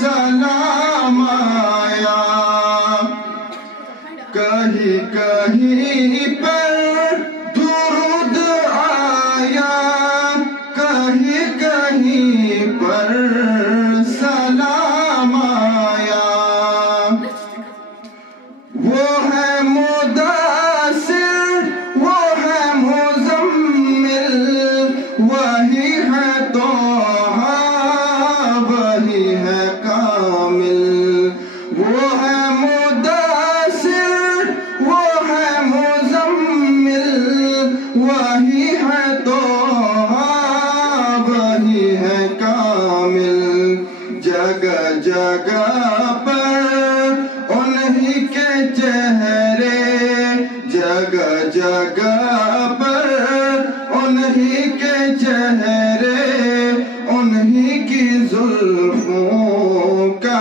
سلام آیا، کہیں کہیں پر درود آیا، کہیں کہیں پر سلام آیا۔ وہ ہے مدثر، وہ ہے مزمل، وہی ہے طٰہٰ، وہی ہے کامل۔ وہ ہے مدثر، وہ ہے مزمل، وہی ہے طٰہٰ، وہی ہے کامل۔ جگہ جگہ پر انہی کے چہرے، جگہ جگہ پر انہی کے چہرے، انہی کی زلفوں کا